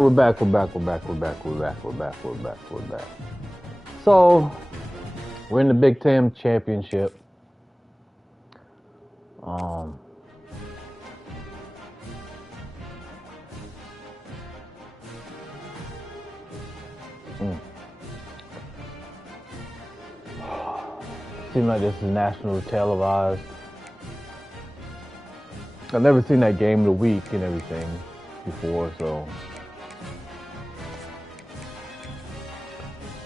We're back. So, we're in the Big Ten Championship. Seems like this is national televised. I've never seen that game of the week and everything before, so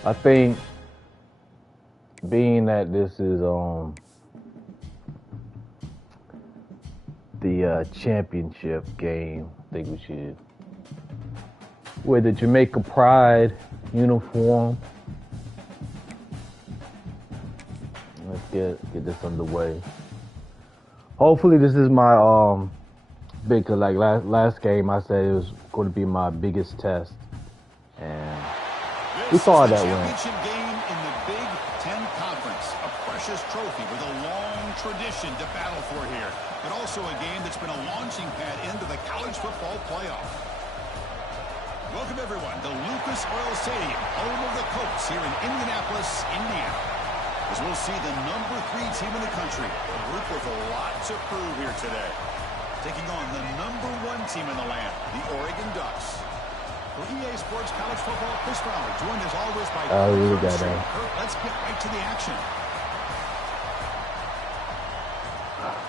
I think being that this is the championship game, I think we should wear the Jamaica Pride uniform. Let's get this underway. Hopefully this is my big, cause like last game I said it was going to be my biggest test, and we saw how that went. Championship game in the Big Ten Conference, a precious trophy with a long tradition to battle for here, but also a game that's been a launching pad into the college football playoff. Welcome everyone to Lucas Oil Stadium, home of the Colts here in Indianapolis, Indiana. As we'll see the number 3 team in the country, a group with a lot to prove here today. Taking on the number 1 team in the land, the Oregon Ducks. For EA Sports College Football, Chris Fowler, joined as always by Kurt. Let's get right to the action.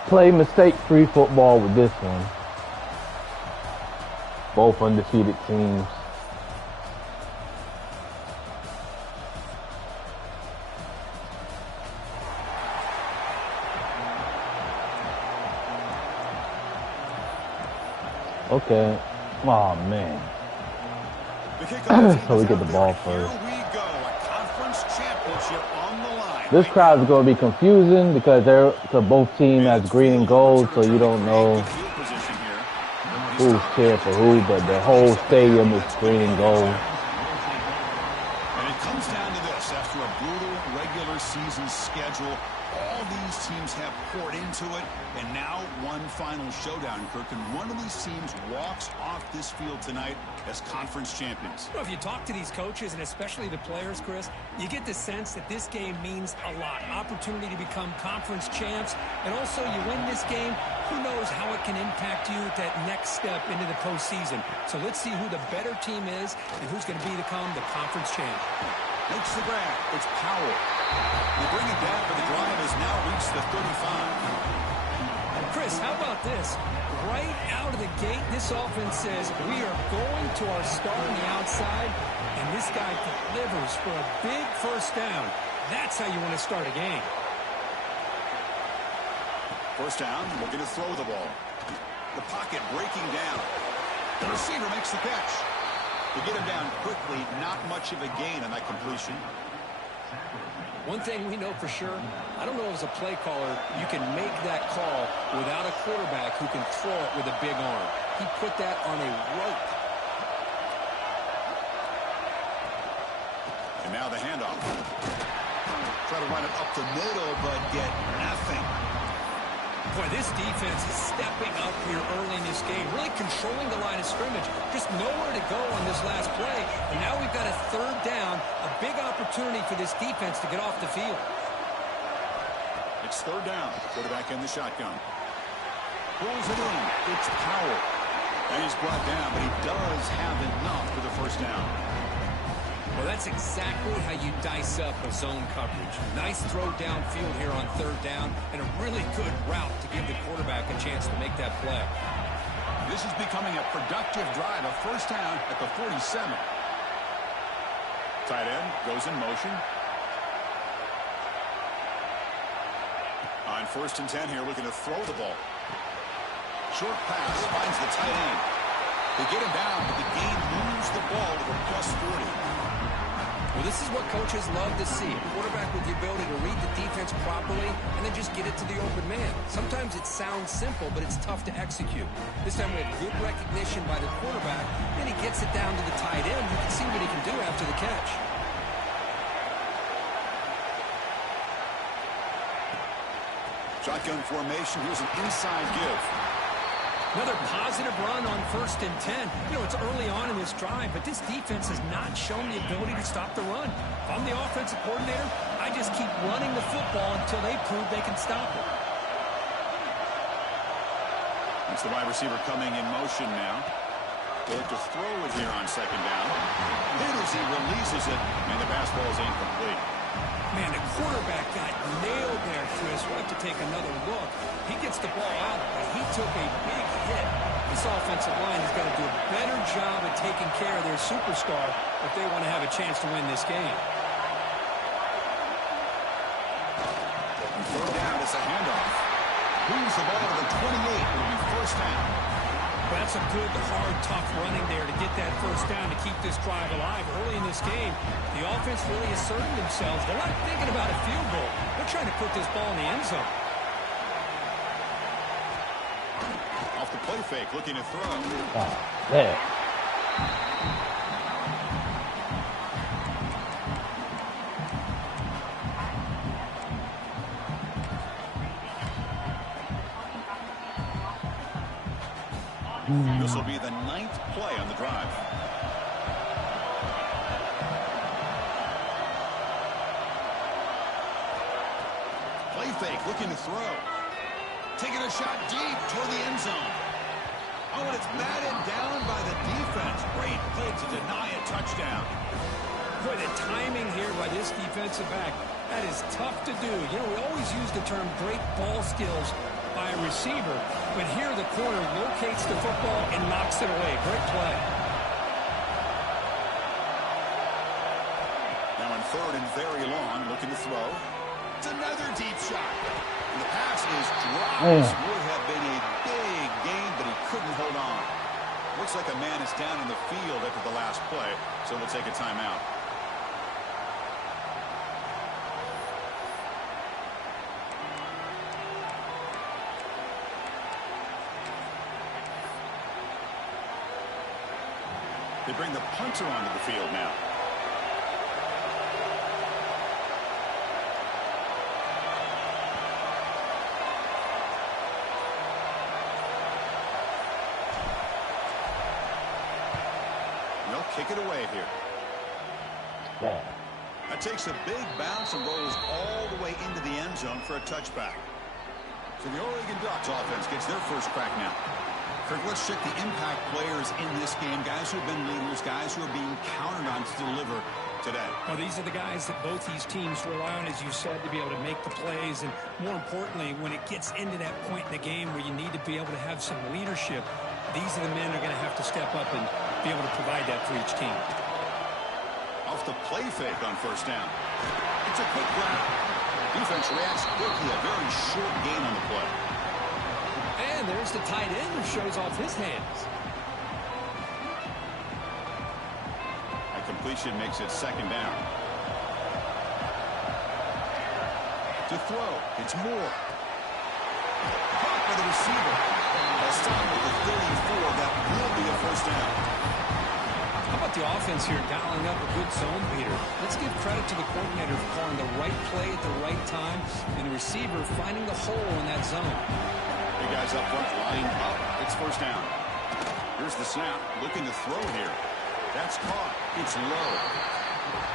Play mistake-free football with this one. Both undefeated teams. Okay. Oh, man. So we get the ball first. Here we go. A conference championship on the line. This crowd is going to be confusing because both teams has green and gold, so you don't know who's cheering for who, but the whole stadium is green and gold. And it comes down to this. After a brutal regular season schedule, all these teams have poured into it, and now one final showdown, Kirk, and one of these teams walks off this field tonight as conference champions. Well, if you talk to these coaches, and especially the players, Chris, you get the sense that this game means a lot. Opportunity to become conference champs, and also you win this game, who knows how it can impact you at that next step into the postseason. So let's see who the better team is and who's going to become the conference champ. Makes the grab. It's Powell. They bring it down, but the drive has now reached the 35. Chris, how about this? Right out of the gate, this offense says, we are going to our star on the outside, and this guy delivers for a big first down. That's how you want to start a game. First down, looking to throw the ball. The pocket breaking down. The receiver makes the catch. To get him down quickly, not much of a gain on that completion. One thing we know for sure, I don't know as a play caller, you can make that call without a quarterback who can throw it with a big arm. He put that on a rope. And now the handoff. Try to run it up the middle, but get nothing. Boy, this defense is stepping up here early in this game, really controlling the line of scrimmage. Just nowhere to go on this last play. And now we've got a third down, a big opportunity for this defense to get off the field. It's third down. Quarterback in the shotgun. Pulls it in. It's Powell. And he's brought down, but he does have enough for the first down. Well, that's exactly how you dice up a zone coverage. Nice throw downfield here on third down, and a really good route to give the quarterback a chance to make that play. This is becoming a productive drive, a first down at the 47. Tight end goes in motion. On 1st and 10 here, looking to throw the ball. Short pass finds the tight end. They get him down, but the game moves the ball to the plus 40. Well, this is what coaches love to see. A quarterback with the ability to read the defense properly and then just get it to the open man. Sometimes it sounds simple, but it's tough to execute. This time we have good recognition by the quarterback, and he gets it down to the tight end. You can see what he can do after the catch. Shotgun formation. Here's an inside give. Another positive run on 1st and 10. You know, it's early on in this drive, but this defense has not shown the ability to stop the run. If I'm the offensive coordinator, I just keep running the football until they prove they can stop it. It's the wide receiver coming in motion now. They have to throw it here on 2nd down. Then as he releases it, and the pass ball is incomplete. Man, the quarterback got nailed there, Chris. We'll have to take another look. He gets the ball out, but he took a big hit. This offensive line has got to do a better job of taking care of their superstar if they want to have a chance to win this game. Throw down, it's a handoff. Moves the ball to the 28. It'll be 1st down. Well, that's a good, hard, tough running there to get that 1st down to keep this drive alive. Early in this game, the offense really asserted themselves. They're not thinking about a field goal. They're trying to put this ball in the end zone. Off the play fake, looking to throw. Oh, man. This will be the 9th play on the drive. Play fake, looking to throw. Taking a shot deep toward the end zone. Oh, and it's batted down by the defense. Great play to deny a touchdown. Boy, the timing here by this defensive back, that is tough to do. You know, we always use the term great ball skills by a receiver, but here the corner locates the football and knocks it away. Great play. Now in 3rd and very long, looking to throw. It's another deep shot. And the pass is dropped. This would have been a big gain, but he couldn't hold on. Looks like a man is down in the field after the last play, so we'll take a timeout. They bring the punter onto the field now. They'll kick it away here. Yeah. That takes a big bounce and rolls all the way into the end zone for a touchback. So the Oregon Ducks offense gets their first crack now. Kirk, let's check the impact players in this game. Guys who have been leaders, guys who are being counted on to deliver today. Well, these are the guys that both these teams rely on, as you said, to be able to make the plays. And more importantly, when it gets into that point in the game where you need to be able to have some leadership, these are the men that are going to have to step up and be able to provide that for each team. Off the play fake on 1st down. It's a quick grab. Defense reacts quickly. A very short gain on the play. And there's the tight end who shows off his hands. A completion makes it 2nd down. To throw, it's Moore. Caught by the receiver. A stop at the 34. That will be a 1st down. How about the offense here dialing up a good zone beater? Let's give credit to the coordinator for calling the right play at the right time and the receiver finding the hole in that zone. Big guys up front lining up. It's 1st down. Here's the snap. Looking to throw here. That's caught. It's low.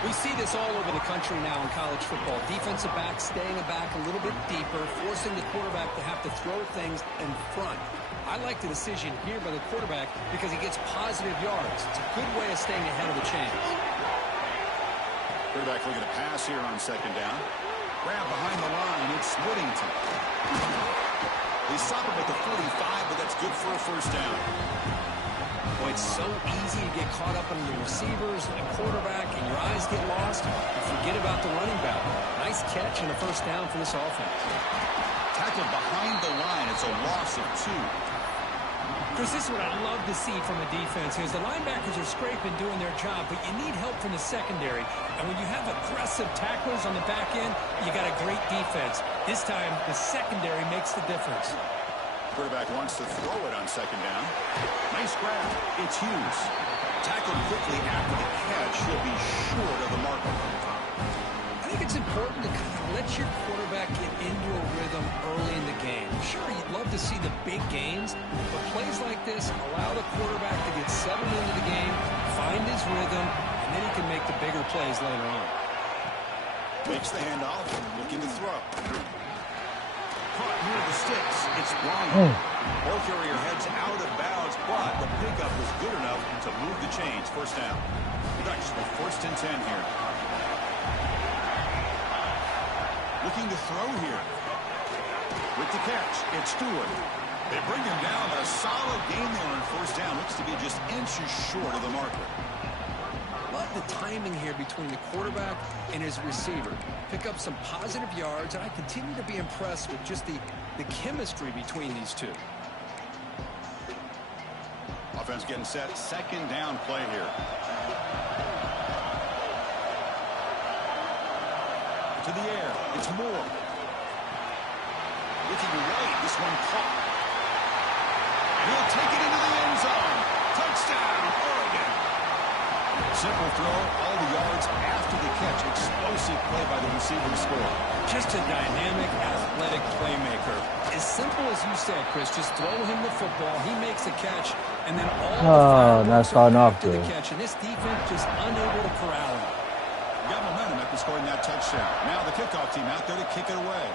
We see this all over the country now in college football. Defensive backs staying back a little bit deeper, forcing the quarterback to have to throw things in front. I like the decision here by the quarterback because he gets positive yards. It's a good way of staying ahead of the chains. Quarterback looking to pass here on 2nd down. Grab behind the line. It's Whittington. They stop him at the 45, but that's good for a 1st down. Boy, it's so easy to get caught up in the receivers and the quarterback, and your eyes get lost. You forget about the running back. Nice catch and a 1st down for this offense. Tackled behind the line. It's a loss of 2. Chris, this is what I love to see from a defense is the linebackers are scraping, doing their job, but you need help from the secondary. And when you have aggressive tacklers on the back end, you got a great defense. This time, the secondary makes the difference. Quarterback wants to throw it on 2nd down. Nice grab. It's Hughes. Tackled quickly after the catch. He'll be short of the marker. think it's important to kind of let your quarterback get into a rhythm early in the game. Sure, you'd love to see the big gains, but plays like this allow the quarterback to get settled into the game, find his rhythm, and then he can make the bigger plays later on. Takes the handoff, looking to throw. Caught near the sticks. It's blind. Ball carrier heads out of bounds, but the pickup was good enough to move the chains. First down. Ducks with 1st and 10 here. Looking to throw here. With the catch, it's Stewart. They bring him down. A solid gain there on 1st down. Looks to be just inches short of the marker. Love the timing here between the quarterback and his receiver. Pick up some positive yards, and I continue to be impressed with just the chemistry between these two. Offense getting set. 2nd down play here. To the air. It's Moore. Looking right. This one caught. And he'll take it into the end zone. Touchdown, Oregon. Simple throw. All the yards after the catch. Explosive play by the receiver to score. Just a dynamic, athletic playmaker. As simple as you said, Chris, just throw him the football. He makes a catch, and then all the that's starting off to the good. catch. And this defense just unable to corral him. Got momentum after scoring that touchdown. Now the kickoff team out there to kick it away.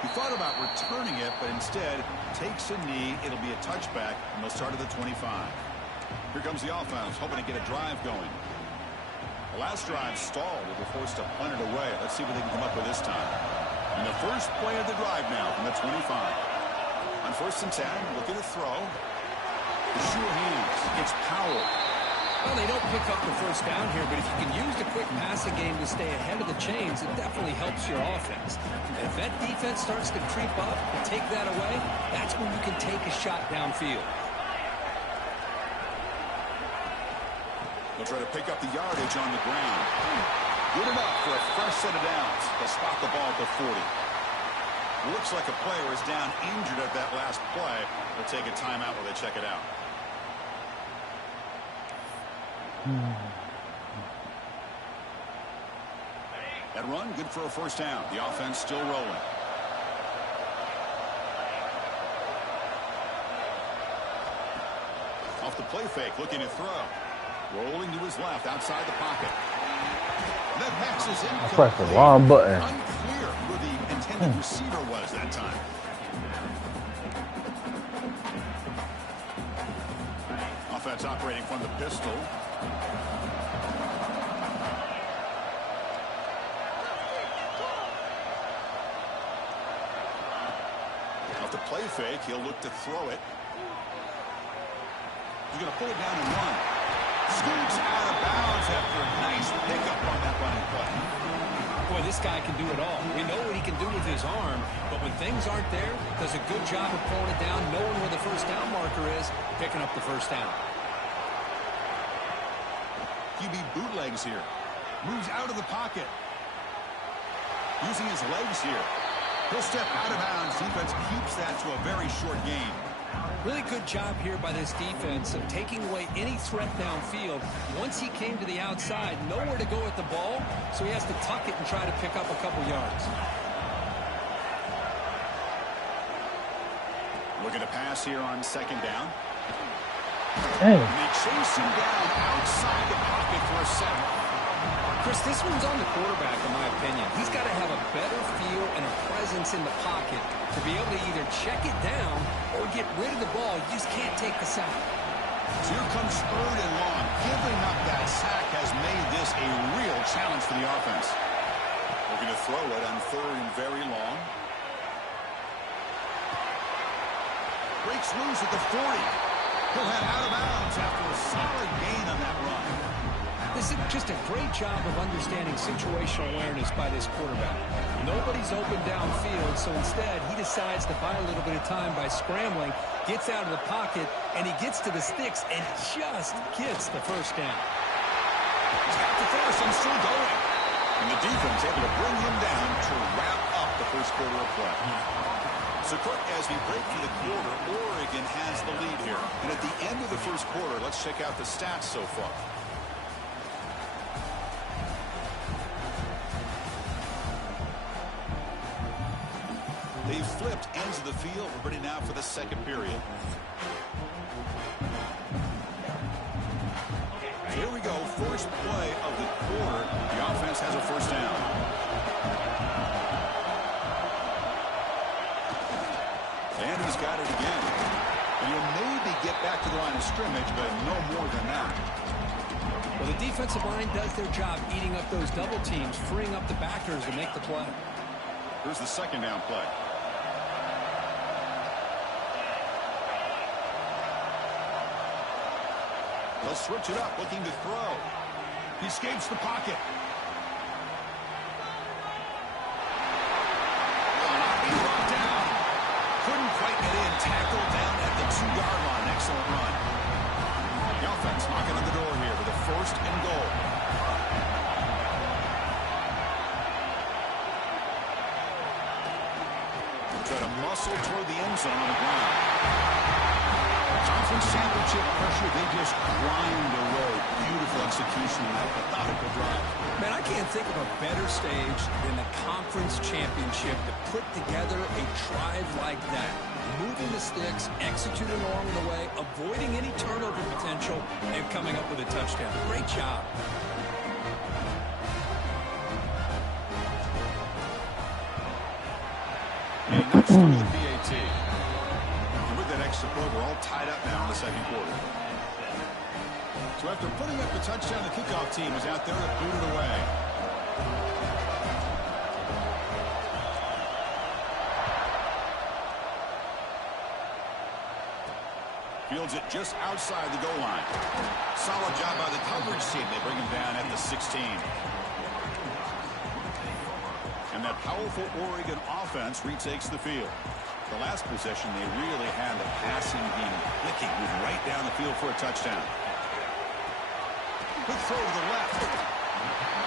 He thought about returning it, but instead takes a knee. It'll be a touchback, and they'll start at the 25. Here comes the offense, hoping to get a drive going. The last drive stalled. They were forced to punt it away. Let's see what they can come up with this time. And the first play of the drive now from the 25. On 1st and 10, looking to throw. The sure hands. It's Powell. Well, they don't pick up the 1st down here, but if you can use the quick passing game to stay ahead of the chains, it definitely helps your offense. And if that defense starts to creep up and take that away, that's when you can take a shot downfield. They'll try to pick up the yardage on the ground. Good enough for a fresh set of downs. They'll spot the ball at the 40. Looks like a player is down injured at that last play. They'll take a timeout while they check it out. That run, good for a 1st down. The offense still rolling. Off the play fake, looking to throw. Rolling to his left, outside the pocket. That pass is incomplete. I pressed the wrong button. Unclear who the intended receiver was that time. Offense operating from the pistol. Off the play fake, he'll look to throw it. He's going to pull it down and run. Scoots out of bounds after a nice pickup on that running play. Boy, this guy can do it all. We know what he can do with his arm, but when things aren't there, does a good job of pulling it down, knowing where the 1st down marker is, picking up the 1st down. QB bootlegs here. Moves out of the pocket. Using his legs here. He'll step out of bounds. Defense keeps that to a very short gain. Really good job here by this defense of taking away any threat downfield. Once he came to the outside, nowhere to go with the ball, so he has to tuck it and try to pick up a couple yards. Looking to pass here on 2nd down. Dang. And they chase him down outside the pocket for a sack. Chris, this one's on the quarterback, in my opinion. He's got to have a better feel and a presence in the pocket to be able to either check it down or get rid of the ball. You just can't take the sack. So here comes 3rd and long. Giving up that sack has made this a real challenge for the offense. Looking to throw it on 3rd and very long. Breaks loose at the 40. He'll head out of bounds after a solid gain on that run. This is just a great job of understanding situational awareness by this quarterback. Nobody's open downfield, so instead he decides to buy a little bit of time by scrambling, gets out of the pocket, and he gets to the sticks and just gets the 1st down. He's got the first and still going. And the defense able to bring him down to wrap up the 1st quarter of play. So, Kirk, as we break for the quarter, Oregon has the lead here. And at the end of the 1st quarter, let's check out the stats so far. They've flipped ends of the field. We're ready now for the second period. So here we go. First play of the quarter. The offense has a first down. And he's got it again. And he'll maybe get back to the line of scrimmage, but no more than that. Well, the defensive line does their job eating up those double teams, freeing up the backers to make the play. Here's the second down play. They'll switch it up, looking to throw. He escapes the pocket. He's brought down. Couldn't quite get in. Tackled down at the 2-yard line. Excellent run. The offense knocking on the door here with a first and goal. Try to muscle toward the end zone on the ground. Conference championship pressure, they just grind away. Beautiful execution in that methodical drive. Man, I can't think of a better stage than the conference championship to put together a drive like that. Moving the sticks, executing along the way, avoiding any turnover potential, and coming up with a touchdown. Great job. And that's through the PAT. And with that extra point, we're all tied up now in the second quarter. So after putting up the touchdown, the kickoff team is out there to boot it away. Fields it just outside the goal line. Solid job by the coverage team. They bring him down at the 16. And that powerful Oregon offense retakes the field. The last possession, they really had the passing game clicking, moving right down the field for a touchdown. Quick throw to the left.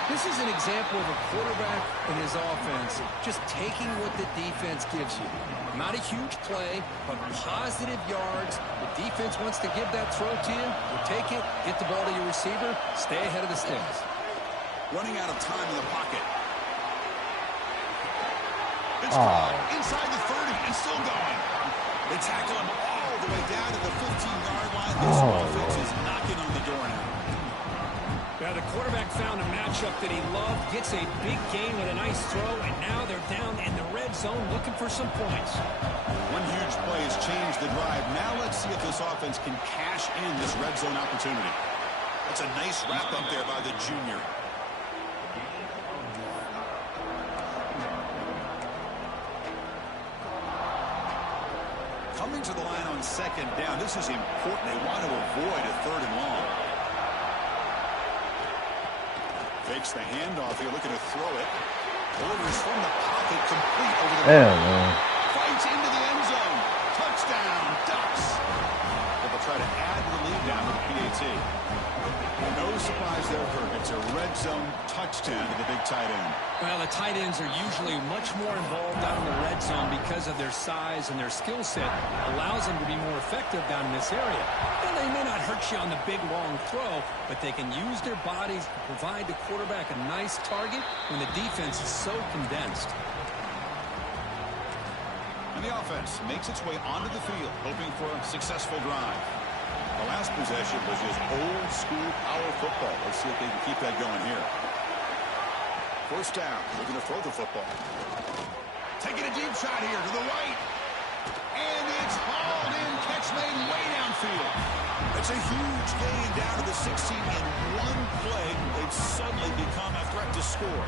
This is an example of a quarterback and his offense just taking what the defense gives you. Not a huge play, but positive yards. The defense wants to give that throw to you. You take it, get the ball to your receiver, stay ahead of the sticks. Running out of time in the pocket. It's caught inside the 30 and still going. They tackle him all the way down to the 15-yard line. This offense is knocking on the door now. Now the quarterback found a matchup that he loved, gets a big gain with a nice throw, and now they're down in the red zone looking for some points. One huge play has changed the drive. Now let's see if this offense can cash in this red zone opportunity. That's a nice wrap up there by the junior. Coming to the line on second down. This is important. They want to avoid a third and long. Fakes the handoff here, looking to throw it. Delivers from the pocket, complete over the middle. Fights into the end zone. Touchdown, Ducks. But they'll try to add the lead down to the PAT. No surprise there, Kirk. It's a red zone touchdown to the big tight end. Well, the tight ends are usually much more involved down in the red zone because of their size and their skill set. Allows them to be more effective down in this area. And they may not hurt you on the big, long throw, but they can use their bodies to provide the quarterback a nice target when the defense is so condensed. And the offense makes its way onto the field, hoping for a successful drive. The last possession was just old-school power football. Let's see if they can keep that going here. First down. Looking to throw the football. Taking a deep shot here to the right. And it's hauled in. Catch made way downfield. That's a huge gain down to the 16 in one play. They've suddenly become a threat to score.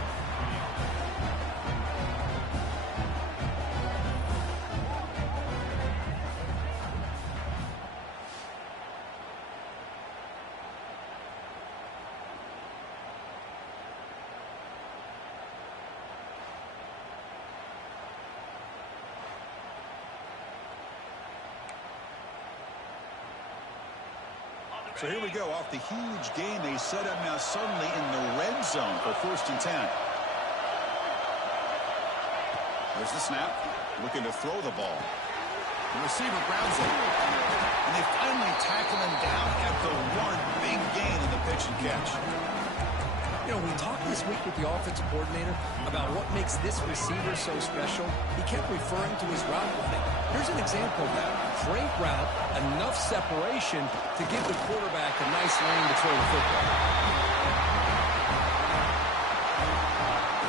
So here we go, off the huge gain. They set up now suddenly in the red zone for 1st and 10. There's the snap. Looking to throw the ball. The receiver grabs it. And they finally tackle him down at the one. Big gain in the pitch and catch. You know, we talked this week with the offensive coordinator about what makes this receiver so special. He kept referring to his route running. Here's an example of that. Great route, enough separation to give the quarterback a nice lane to throw the football.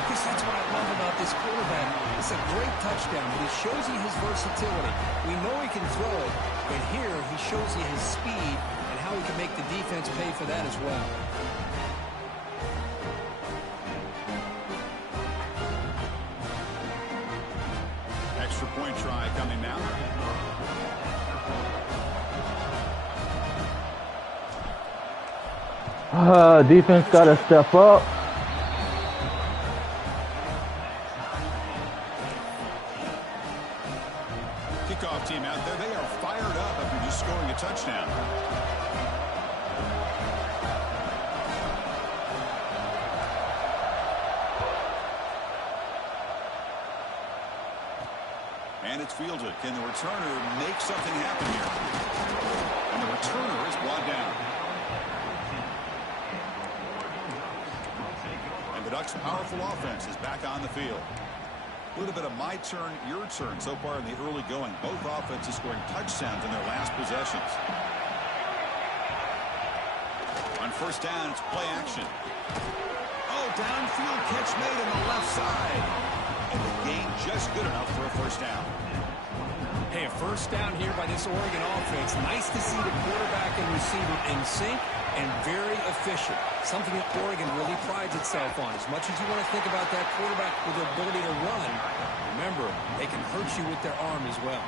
Because that's what I love about this quarterback. It's a great touchdown, but he shows you his versatility. We know he can throw it, but here he shows you his speed and how he can make the defense pay for that as well. Extra point try coming now. Defense got to step up. Kickoff team out there. They are fired up after just scoring a touchdown. And it's fielded. Can the returner make something happen here? And the returner is brought down. And the Ducks' powerful offense is back on the field. A little bit of my turn, your turn so far in the early going. Both offenses scoring touchdowns in their last possessions. On first down, it's play action. Oh, downfield catch made on the left side. And the gain just good enough for a first down. Hey, a first down here by this Oregon offense. Nice to see the quarterback and receiver in sync and very efficient. Something that Oregon really prides itself on. As much as you want to think about that quarterback with the ability to run, remember, they can hurt you with their arm as well.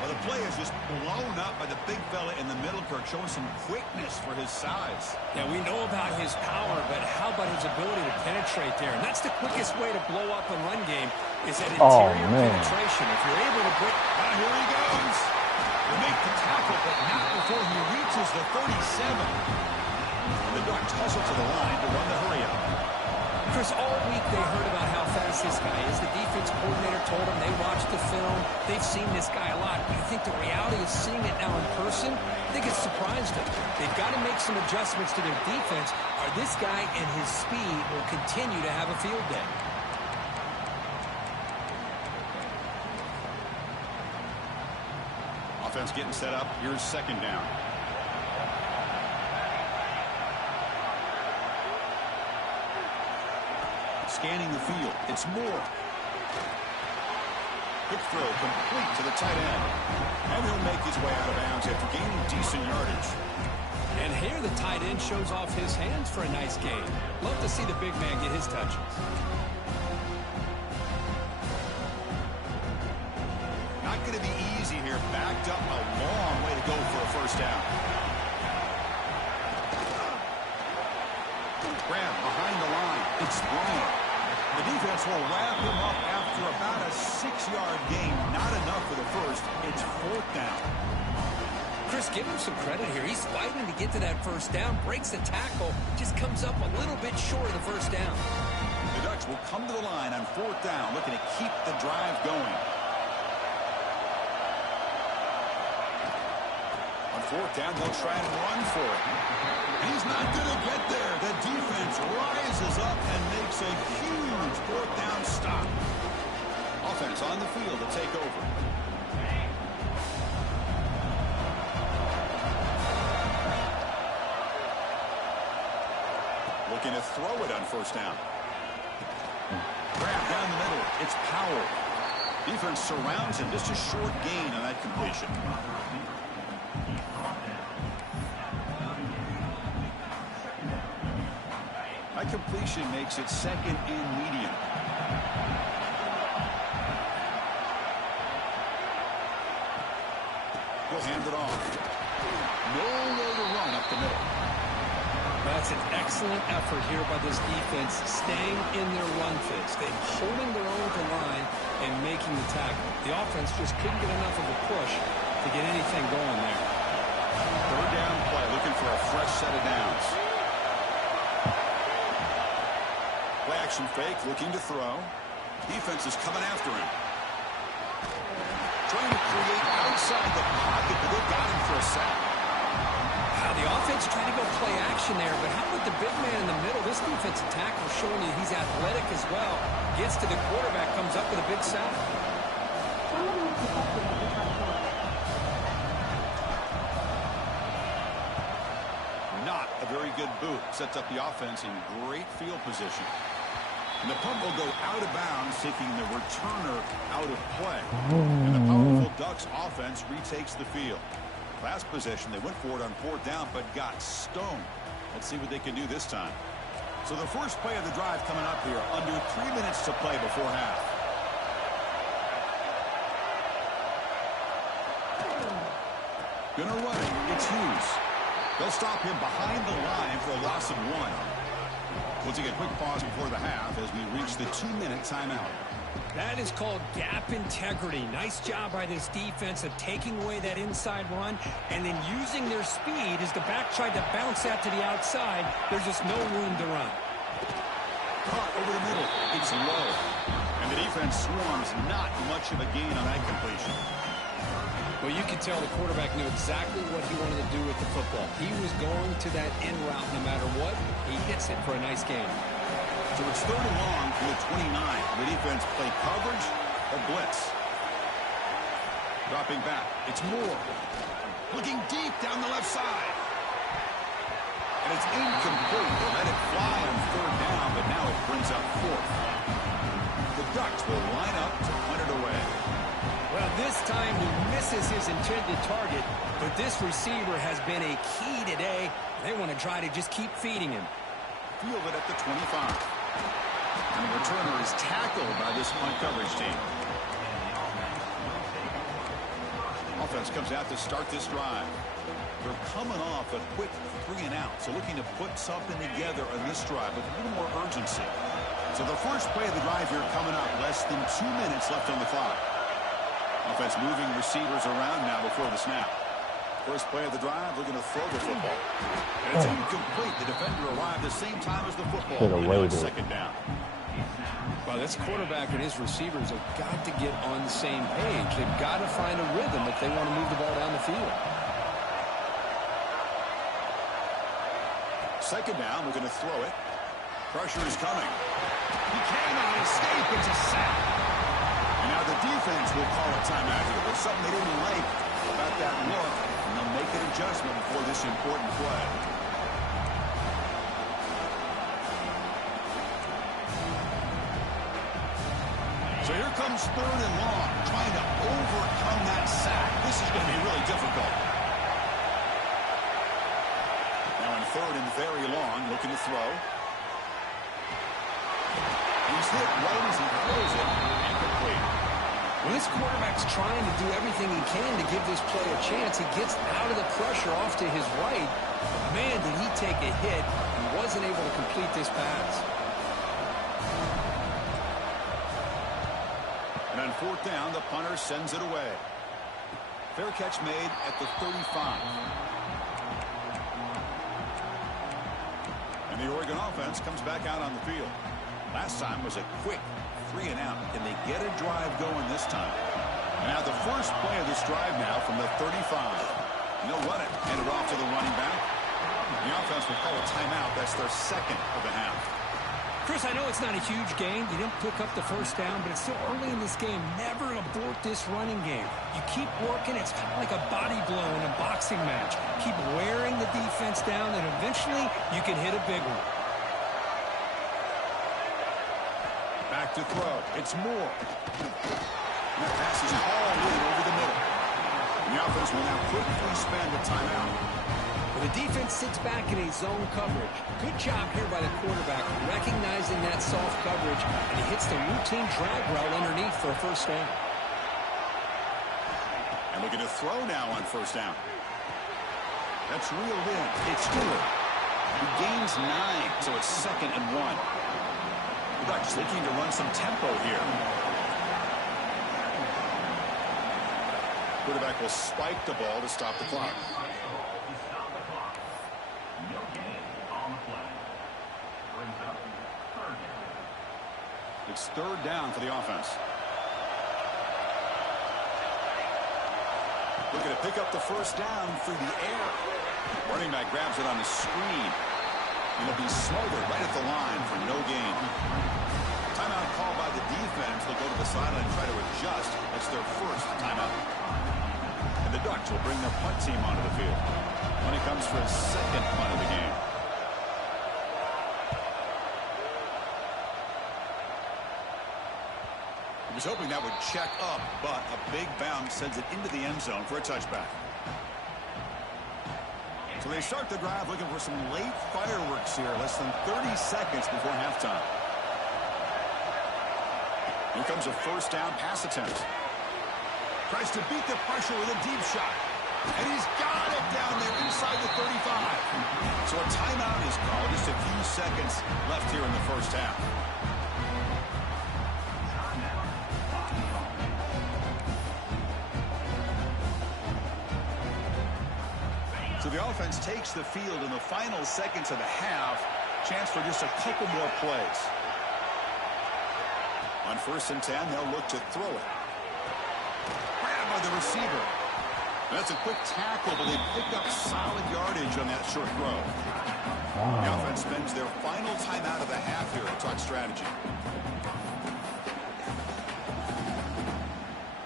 Well, the play is just blown up by the big fella in the middle, Kirk, showing some quickness for his size. Yeah, we know about his power, but how about his ability to penetrate there? And that's the quickest way to blow up a run game is that interior penetration. If you're able to break... Ah, here he goes. They make the tackle, but not before he reaches the 37. And the Ducks hustle to the line to run the hurry-up. Chris, all week they heard about how fast this guy is. The defense coordinator told them they watched the film. They've seen this guy a lot. But I think the reality is seeing it now in person, I think it's surprised them. They've got to make some adjustments to their defense, or this guy and his speed will continue to have a field day. Offense getting set up. Here's second down. Scanning the field. It's Moore. Quick throw complete to the tight end. And he'll make his way out of bounds after gaining decent yardage. And here the tight end shows off his hands for a nice gain. Love to see the big man get his touches. Not going to be easy here. Backed up a long way to go for a first down. Grab behind the line. It's Bryant. The defense will wrap him up after about a 6-yard gain. Not enough for the first. It's fourth down. Chris, give him some credit here. He's fighting to get to that first down. Breaks the tackle. Just comes up a little bit short of the first down. The Ducks will come to the line on fourth down, looking to keep the drive going. On fourth down, they'll try and run for it. He's not going to get there. The defense rises up and makes a huge fourth down stop. Offense on the field to take over. Looking to throw it on first down. Grab down the middle. It's Powell. Defense surrounds him. Just a short gain on that completion. That completion makes it second and medium. He'll hand it off. Nowhere to run up the middle. That's an excellent effort here by this defense, staying in their run fits. They're holding their own to line and making the tackle. The offense just couldn't get enough of a push to get anything going there. Third down play, looking for a fresh set of downs. Play action fake, looking to throw. Defense is coming after him. Trying to create outside the pocket, but they got him for a sack. The offense defense tried to go play action there, but how about the big man in the middle? This defensive tackle showing you he's athletic as well. Gets to the quarterback, comes up with a big sack. Not a very good boot. Sets up the offense in great field position. And the punt will go out of bounds, taking the returner out of play. And the powerful Ducks offense retakes the field. Last possession, they went for it on 4th down, but got stoned. Let's see what they can do this time. So the first play of the drive coming up here, under 3 minutes to play before half. Gonna run it. It's Hughes. They'll stop him behind the line for a loss of 1. We'll take a quick pause before the half as we reach the 2-minute timeout. That is called gap integrity. Nice job by this defense of taking away that inside run and then using their speed as the back tried to bounce that to the outside. There's just no room to run. Caught over the middle. It's low. And the defense swarms. Not much of a gain on that completion. Well, you can tell the quarterback knew exactly what he wanted to do with the football. He was going to that in route no matter what. He hits it for a nice gain. So it's 3rd and long from the 29. The defense play coverage or blitz. Dropping back. It's Moore. Looking deep down the left side. And it's incomplete. They let it fly on 3rd down, but now it brings up 4th. The Ducks will line up to punt it away. Well, this time he misses his intended target, but this receiver has been a key today. They want to try to just keep feeding him. Fielded at the 25. And the returner is tackled by this punt coverage team. Offense comes out to start this drive. They're coming off a quick 3 and out, so looking to put something together on this drive with a little more urgency. So the first play of the drive here coming up, less than 2 minutes left on the clock. Offense moving receivers around now before the snap. First play of the drive, looking to throw the football. And it's incomplete. The defender arrived the same time as the football. Now it's 2nd down. Well, this quarterback and his receivers have got to get on the same page. They've got to find a rhythm if they want to move the ball down the field. 2nd down, we're going to throw it. Pressure is coming. He cannot escape. It's a sack. And now the defense will call a timeout here. There's something they didn't like about that look, and they'll make an adjustment for this important play. So here comes 3rd and long, trying to overcome that sack. This is going to be really difficult. Now in 3rd and very long, looking to throw. He's hit right as he throws it. Incomplete. When this quarterback's trying to do everything he can to give this play a chance, he gets out of the pressure off to his right. Man, did he take a hit and wasn't able to complete this pass. And on 4th down, the punter sends it away. Fair catch made at the 35. And the Oregon offense comes back out on the field. Last time was a quick 3 and out. Can they get a drive going this time? And now the first play of this drive now from the 35. They'll run it. Hand it off to the running back. The offense will call a timeout. That's their 2nd of the half. Chris, I know it's not a huge game. You didn't pick up the first down, but it's still early in this game. Never abort this running game. You keep working. It's kind of like a body blow in a boxing match. Keep wearing the defense down, and eventually you can hit a big one. Back to throw. It's Moore. And that pass is all in over the middle. And the offense will now quickly spend a timeout. Well, the defense sits back in a zone coverage. Good job here by the quarterback, recognizing that soft coverage, and he hits the routine drag route underneath for a first down. And looking to throw now on 1st down. That's reeled in. It's Stewart. He gains 9, so it's 2nd and 1. The Ducks looking to run some tempo here. Quarterback will spike the ball to stop the clock. It's 3rd down for the offense. Looking to pick up the first down through the air. Running back grabs it on the screen. It'll be smothered right at the line for no gain. Timeout called by the defense. They'll go to the sideline and try to adjust. It's their first timeout. And the Ducks will bring their punt team onto the field when it comes for a second punt of the game. He was hoping that would check up, but a big bounce sends it into the end zone for a touchback. So they start the drive looking for some late fireworks here, less than 30 seconds before halftime. Here comes a first down pass attempt. Tries to beat the pressure with a deep shot. And he's got it down there inside the 35. So a timeout is called. Just a few seconds left here in the first half. So the offense takes the field in the final seconds of the half. Chance for just a couple more plays. On 1st and 10, they'll look to throw it. Grabbed by the receiver. That's a quick tackle, but they pick up solid yardage on that short throw. Wow. The offense spends their final timeout of the half here to talk strategy.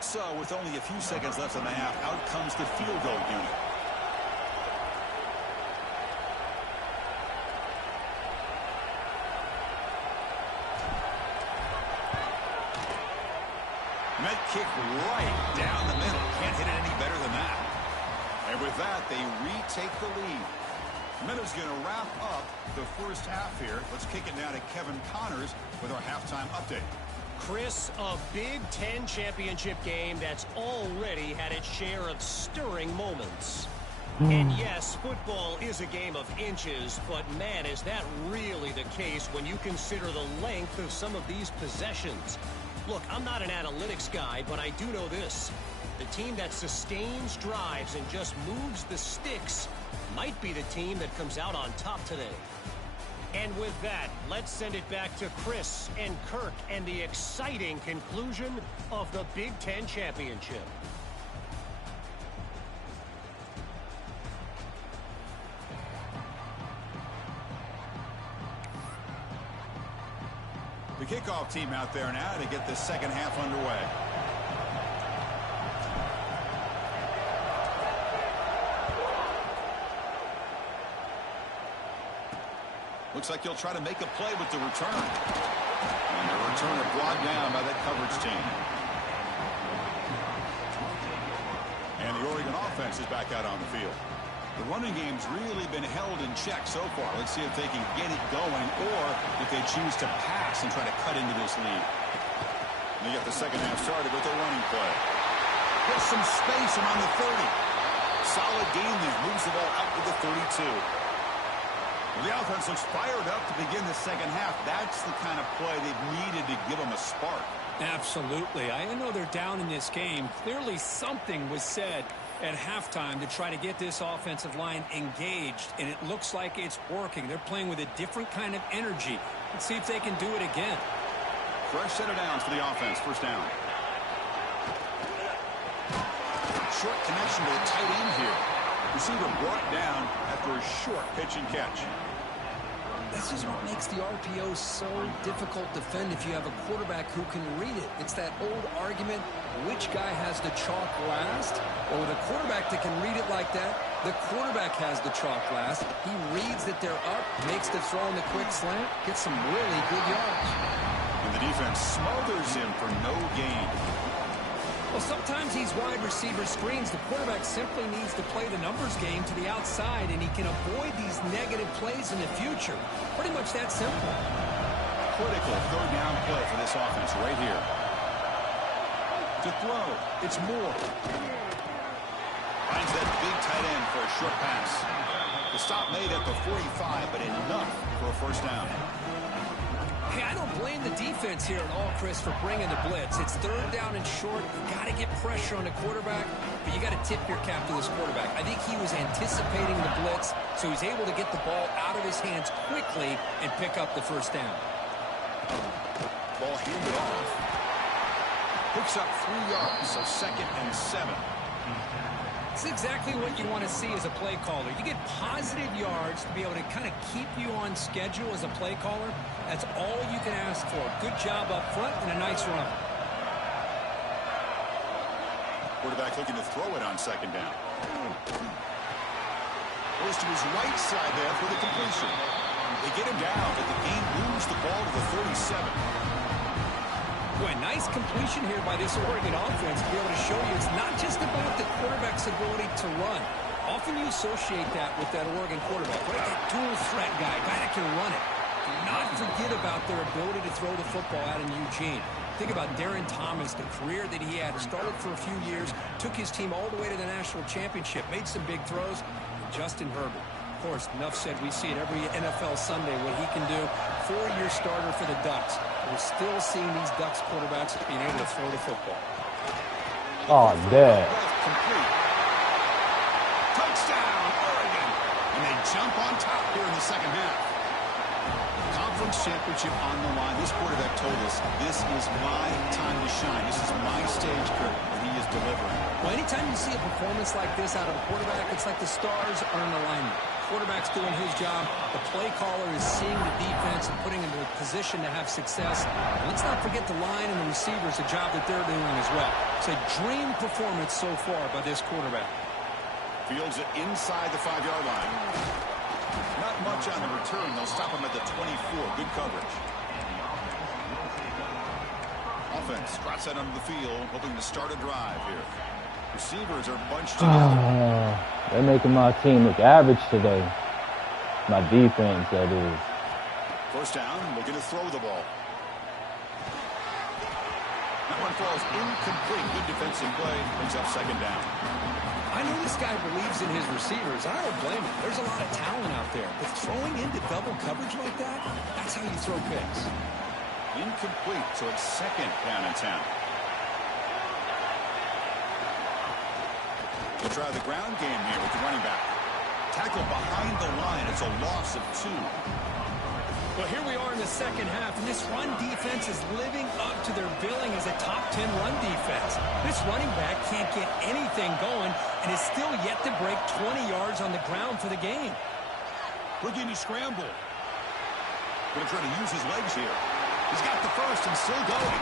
So with only a few seconds left in the half, out comes the field goal unit. And that kick right down the middle. Can't hit it any better than that. And with that, they retake the lead. Miller's going to wrap up the first half here. Let's kick it now to Kevin Connors with our halftime update. Chris, a Big Ten championship game that's already had its share of stirring moments. And yes, football is a game of inches, but man, is that really the case when you consider the length of some of these possessions. Look, I'm not an analytics guy, but I do know this. The team that sustains drives and just moves the sticks might be the team that comes out on top today. And with that, let's send it back to Chris and Kirk and the exciting conclusion of the Big Ten championship. The kickoff team out there now to get the second half underway. Looks like he'll try to make a play with the return. And the returner brought down by that coverage team. And the Oregon offense is back out on the field. The running game's really been held in check so far. Let's see if they can get it going or if they choose to pass and try to cut into this lead. And they get the second half started with a running play. Gets some space around the 30. Solid gain there. Moves the ball out to the 32. Well, the offense looks fired up to begin the second half. That's the kind of play they've needed to give them a spark. Absolutely. I know they're down in this game. Clearly something was said at halftime to try to get this offensive line engaged, and it looks like it's working. They're playing with a different kind of energy. Let's see if they can do it again. Fresh set of downs for the offense. First down. Short connection to the tight end here. Receiver brought down after a short pitch and catch. This is what makes the RPO so difficult to defend if you have a quarterback who can read it. It's that old argument, which guy has the chalk last? Well, with a quarterback that can read it like that, the quarterback has the chalk last. He reads that they're up, makes the throw in the quick slant, gets some really good yards. And the defense smothers him for no gain. Well, sometimes these wide receiver screens, the quarterback simply needs to play the numbers game to the outside, and he can avoid these negative plays in the future. Pretty much that simple. Critical third down play for this offense right here. To throw, it's Moore. Finds that big tight end for a short pass. The stop made at the 45, but enough for a first down. Hey, I don't blame the defense here at all, Chris, for bringing the blitz. It's third down and short. You got to get pressure on the quarterback, but you got to tip your cap to this quarterback. I think he was anticipating the blitz, so he's able to get the ball out of his hands quickly and pick up the first down. Ball handed off. Picks up 3 yards, so 2nd and 7. It's exactly what you want to see as a play caller. You get positive yards to be able to kind of keep you on schedule as a play caller. That's all you can ask for. Good job up front and a nice run. Quarterback looking to throw it on second down. Goes to his right side there for the completion. They get him down, but the game moves the ball to the 37. Boy, nice completion here by this Oregon offense to be able to show you it's not just about the quarterback's ability to run. Often you associate that with that Oregon quarterback, right? That dual threat guy that can run it. Do not forget about their ability to throw the football out in Eugene. Think about Darren Thomas, the career that he had. Started for a few years, took his team all the way to the national championship, made some big throws. And Justin Herbert, of course, enough said, we see it every NFL Sunday what he can do. 4-year starter for the Ducks. We're still seeing these Ducks quarterbacks being able to throw the football. Oh, dead. Complete. Touchdown, Oregon. And they jump on top here in the second half. Conference championship on the line. This quarterback told us, this is my time to shine. This is my stage, Kurt, and he is delivering. Well, anytime you see a performance like this out of a quarterback, it's like the stars are in alignment. Quarterback's doing his job. The play caller is seeing the defense and putting him in a position to have success. And let's not forget the line and the receivers, the job that they're doing as well. It's a dream performance so far by this quarterback. Fields it inside the 5-yard line. Not much on the return. They'll stop him at the 24. Good coverage. Offense drops that onto the field, hoping to start a drive here. Receivers are bunched together. They're making my team look average today. My defense, that is. First down, looking to throw the ball. That one falls incomplete. Good defensive play. Brings up second down. I know this guy believes in his receivers. I don't blame him. There's a lot of talent out there. But throwing into double coverage like that, that's how you throw picks. Incomplete, so it's second down and 10. We'll try the ground game here with the running back. Tackle behind the line. It's a loss of 2. Well, here we are in the second half, and this run defense is living up to their billing as a top 10 run defense. This running back can't get anything going and is still yet to break 20 yards on the ground for the game. Looking to scramble. Going to try to use his legs here. He's got the first and still going.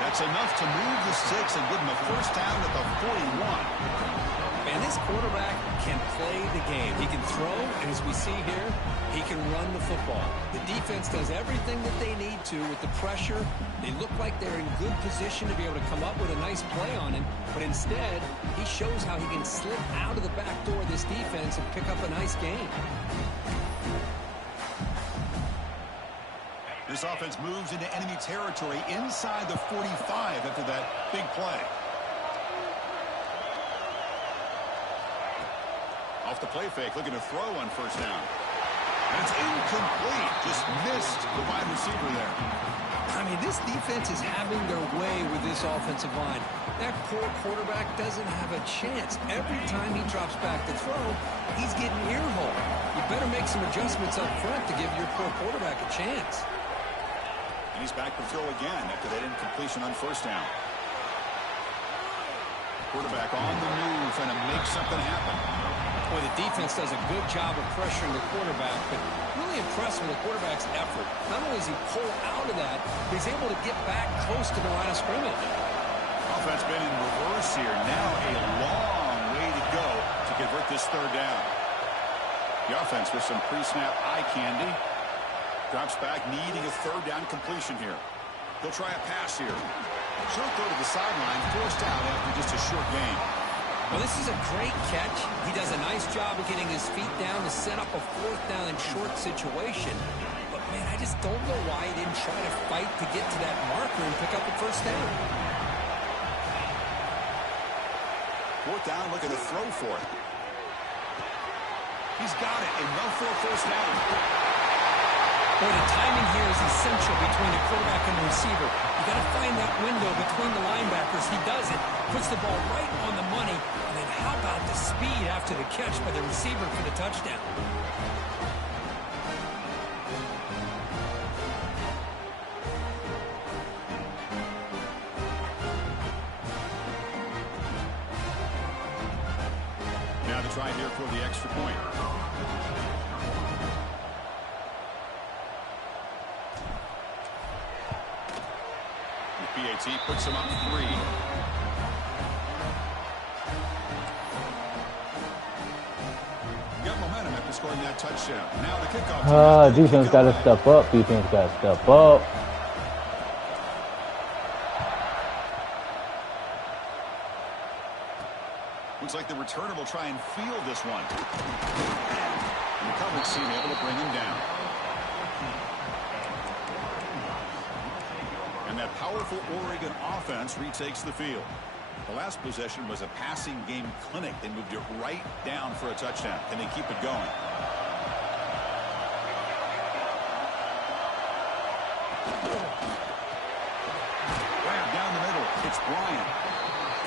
That's enough to move the sticks and give him a first down at the 41. Man, this quarterback can play the game. He can throw, and as we see here, he can run the football. The defense does everything that they need to with the pressure. They look like they're in good position to be able to come up with a nice play on him, but instead, he shows how he can slip out of the back door of this defense and pick up a nice gain. This offense moves into enemy territory inside the 45 after that big play. Off the play fake, looking to throw on first down. And it's incomplete. Just missed the wide receiver there. I mean, this defense is having their way with this offensive line. That poor quarterback doesn't have a chance. Every time he drops back to throw, he's getting earholed. You better make some adjustments up front to give your poor quarterback a chance. And he's back to throw again after that incompletion on first down. Quarterback on the move, trying to make something happen. Boy, the defense does a good job of pressuring the quarterback, but really impressed with the quarterback's effort. Not only does he pull out of that, but he's able to get back close to the line of scrimmage. Offense been in reverse here. Now a long way to go to convert this third down. The offense with some pre-snap eye candy. Drops back, needing a third down completion here. He'll try a pass here. Short throw to the sideline, forced out after just a short gain. Well, this is a great catch. He does a nice job of getting his feet down to set up a fourth down and short situation. But, man, I just don't know why he didn't try to fight to get to that marker and pick up a first down. Fourth down, looking to throw for it. He's got it, enough for a first down. Boy, the timing here is essential between the quarterback and the receiver. You got to find that window between the linebackers. He does it, puts the ball right on the money, and then how about the speed after the catch by the receiver for the touchdown? try here for the extra point. The PAT puts him up 3. Got momentum after scoring that touchdown. Now the kickoff. Defense got to step up. Defense got to step up. Looks like the returner will try and field this one. And the coverage team able to bring him down. And that powerful Oregon offense retakes the field. The last possession was a passing game clinic. They moved it right down for a touchdown. Can they keep it going? Down the middle, it's Bryant.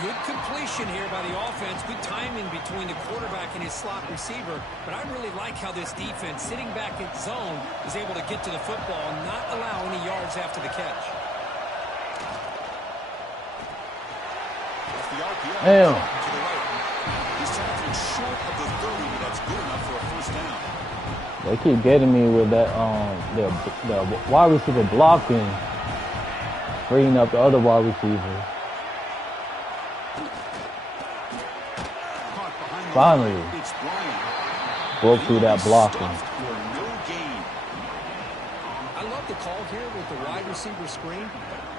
Good completion here by the offense. Good timing between the quarterback and his slot receiver. But I really like how this defense, sitting back in zone, is able to get to the football and not allow any yards after the catch. Damn. To the right. He's tackling short of the 30, but that's good enough for a first down. They keep getting me with that the wide receiver blocking, freeing up the other wide receivers. Finally, broke through that blocking. I love the call here with the wide receiver screen.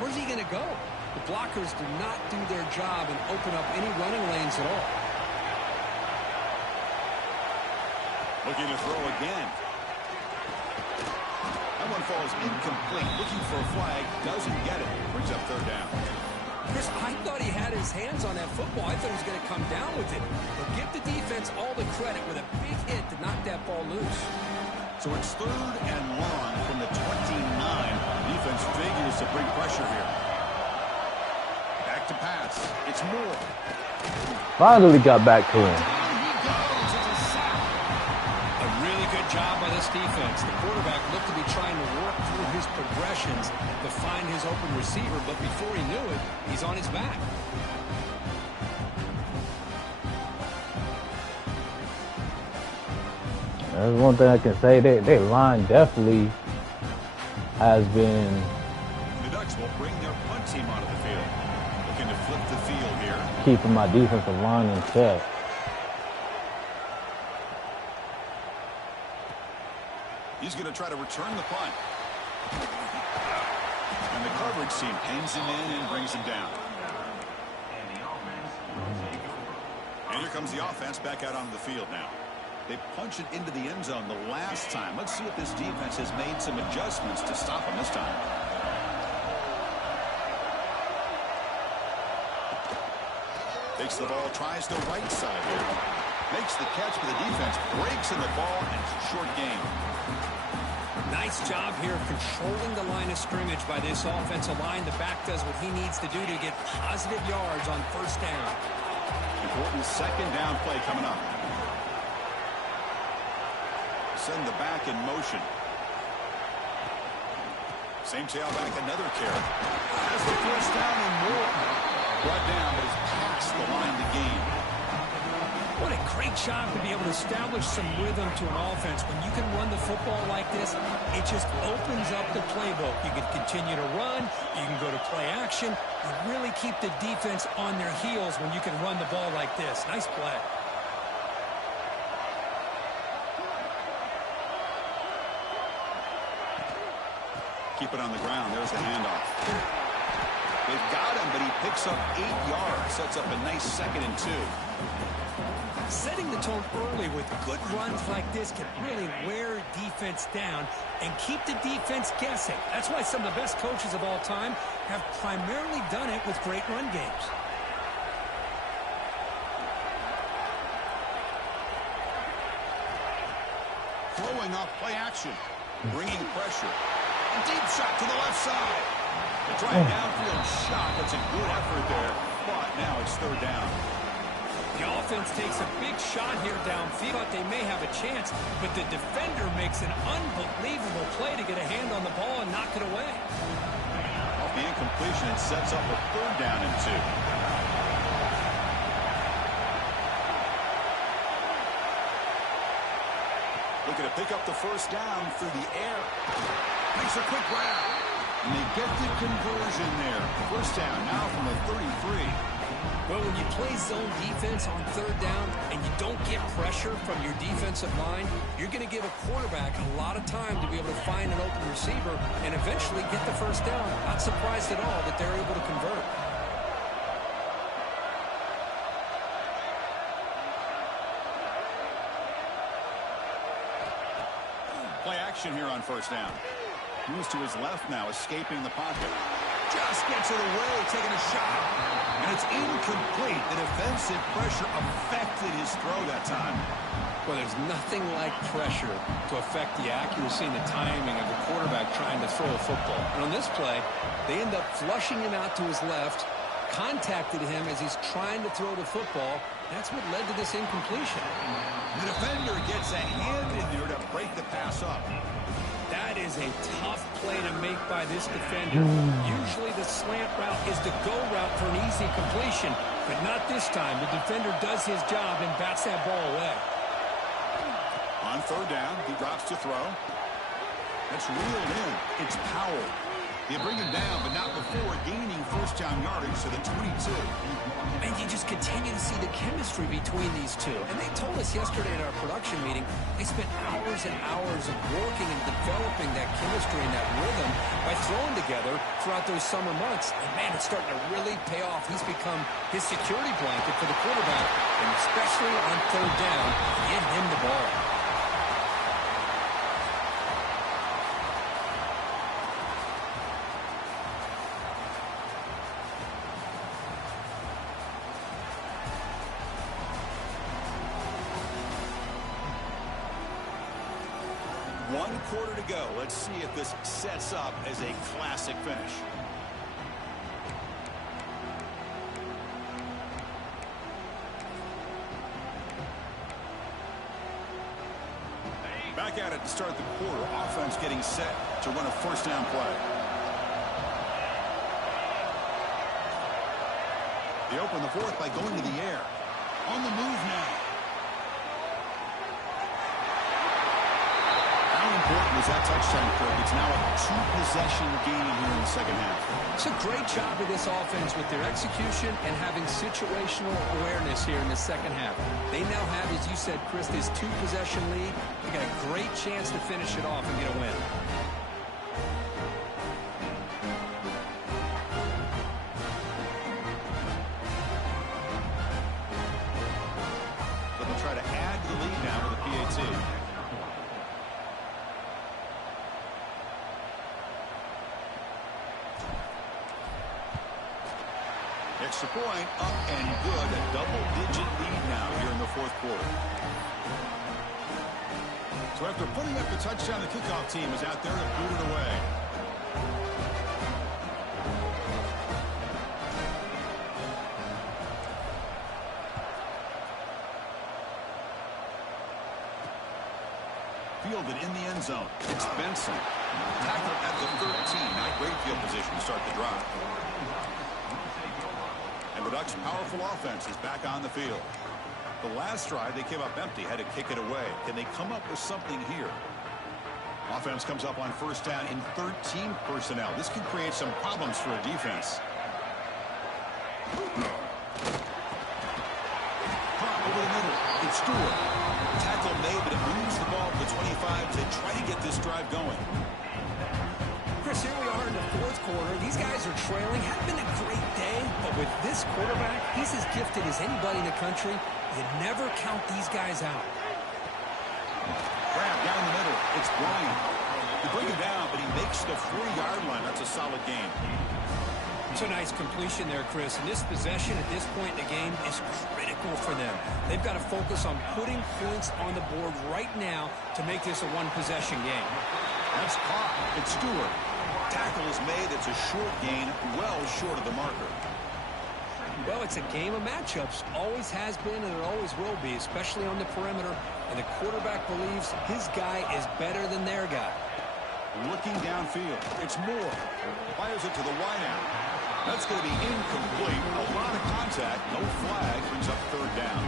Where's he going to go? The blockers do not do their job and open up any running lanes at all. Looking to throw again. That one falls incomplete. Looking for a flag. Doesn't get it. Brings up third down. Chris, I thought he had his hands on that football. I thought he was going to come down with it. But give the defense all the credit with a big hit to knock that ball loose. So it's 3rd and long from the 29. Defense figures to bring pressure here. Back to pass. It's Moore. Finally got back to him. A really good job by this defense. The quarterback looked to be trying to work through his progressions to find his open receiver, but before he knew it, he's on his back. There's one thing I can say. Their line definitely has been... The Ducks will bring their punt team onto the field. Looking to flip the field here. keeping my defensive line in check. He's going to try to return the punt. And the coverage team pins him in and brings him down. And here comes the offense back out onto the field now. They punch it into the end zone the last time. Let's see if this defense has made some adjustments to stop him this time. Takes the ball, tries the right side here. Makes the catch, but the defense breaks in the ball, and it's a short game. Nice job here of controlling the line of scrimmage by this offensive line. The back does what he needs to do to get positive yards on first down. Important second down play coming up. Send the back in motion. Same tailback, another carry. Has the first down and more. Brought down, but it's past the line to gain. What a great job to be able to establish some rhythm to an offense. When you can run the football like this, it just opens up the playbook. You can continue to run. You can go to play action. You really keep the defense on their heels when you can run the ball like this. Nice play. Keep it on the ground. There's the handoff. They've got him, but he picks up 8 yards. Sets up a nice 2nd and 2. Setting the tone early with good runs like this can really wear defense down and keep the defense guessing. That's why some of the best coaches of all time have primarily done it with great run games. Throwing off play action. Bringing pressure. A deep shot to the left side. They try a downfield shot. That's a good effort there. But now it's 3rd down. The offense takes a big shot here downfield. Thought they may have a chance, but the defender makes an unbelievable play to get a hand on the ball and knock it away. Off the incompletion, it sets up a 3rd down and 2. Looking to pick up the first down through the air. Makes a quick grab. And they get the conversion there. First down now from the 33. Well, when you play zone defense on third down and you don't get pressure from your defensive line, you're going to give a quarterback a lot of time to be able to find an open receiver and eventually get the first down. Not surprised at all that they're able to convert. Play action here on first down. Moves to his left now, escaping the pocket. Just gets it away, taking a shot. And it's incomplete. The defensive pressure affected his throw that time. Well, there's nothing like pressure to affect the accuracy and the timing of the quarterback trying to throw a football. And on this play, they end up flushing him out to his left, contacted him as he's trying to throw the football. That's what led to this incompletion. The defender gets a hand in there to break the pass up. That is a tough play to make by this defender. Usually the slant route is the go route for an easy completion, but not this time. The defender does his job and bats that ball away. On third down, he drops to throw. That's reeled in. It's Powell. They bring him down, but not before gaining first down yardage to the 22. And you just continue to see the chemistry between these two. And they told us yesterday at our production meeting, they spent hours and hours of working and developing that chemistry and that rhythm by throwing together throughout those summer months. And man, it's starting to really pay off. He's become his security blanket for the quarterback, and especially on third down, get him the ball. One quarter to go. Let's see if this sets up as a classic finish. Back at it to start the quarter. Offense getting set to run a first down play. They open the fourth by going to the air. On the move now. Important was that touchdown, Craig. It's now a two-possession game here in the second half. It's a great job of this offense with their execution and having situational awareness here in the second half. They now have, as you said, Chris, this two-possession lead. They got a great chance to finish it off and get a win. So they'll try to add to the lead now with a PAT. Extra point, up and good. A double-digit lead now here in the fourth quarter. So after putting up the touchdown, the kickoff team is out there to boot it away. Fielded in the end zone. It's Benson. Tackled at the 13. Not great field position to start the drive. And the Ducks' powerful offense is back on the field. The last drive, they came up empty, had to kick it away. Can they come up with something here? Offense comes up on first down in 13 personnel. This can create some problems for a defense. Prop over the middle. It's Stewart. Tackle made, but it moves the ball to the 25 to try to get this drive going. Chris, here we are in the fourth quarter. These guys are trailing. Hadn't been a great day, but with this quarterback, he's as gifted as anybody in the country. You never count these guys out. Grab down the middle. It's Bryant. They bring him down, but he makes the 40-yard line. That's a solid game. It's a nice completion there, Chris. And this possession at this point in the game is critical for them. They've got to focus on putting points on the board right now to make this a one-possession game. That's caught. It's Stewart. Tackle is made. It's a short gain, well short of the marker. Well, it's a game of matchups. Always has been and it always will be, especially on the perimeter. And the quarterback believes his guy is better than their guy. Looking downfield. It's Moore. Fires it to the wideout. That's going to be incomplete. A lot of contact. No flag. Brings up third down.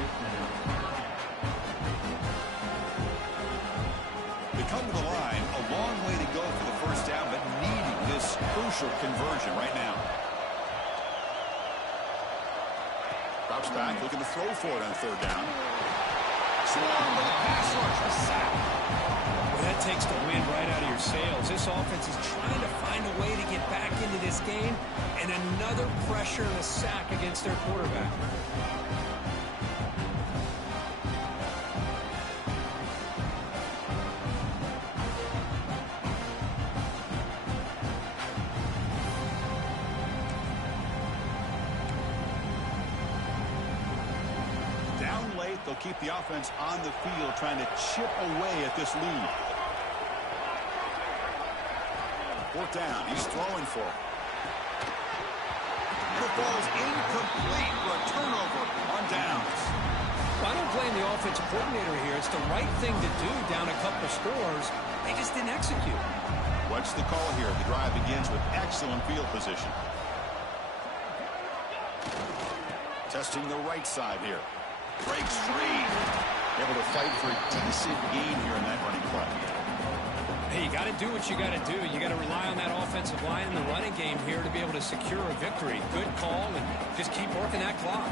They come to the line, a long way to go for the first down, but needing this crucial conversion right now. Drops back, looking to throw for it on third down. Swarm with a pass rush, a sack. Well, that takes the wind right out of your sails. This offense is trying to find a way to get back into this game, and another pressure and a sack against their quarterback. They'll keep the offense on the field, trying to chip away at this lead. Fourth down. He's throwing for it. The ball's incomplete for a turnover on downs. Well, I don't blame the offensive coordinator here. It's the right thing to do down a couple scores. They just didn't execute. What's the call here? The drive begins with excellent field position. Testing the right side here. Breaks free. Able to fight for a decent gain here in that running play. Hey, you got to do what you got to do. You got to rely on that offensive line in the running game here to be able to secure a victory. Good call, and just keep working that clock.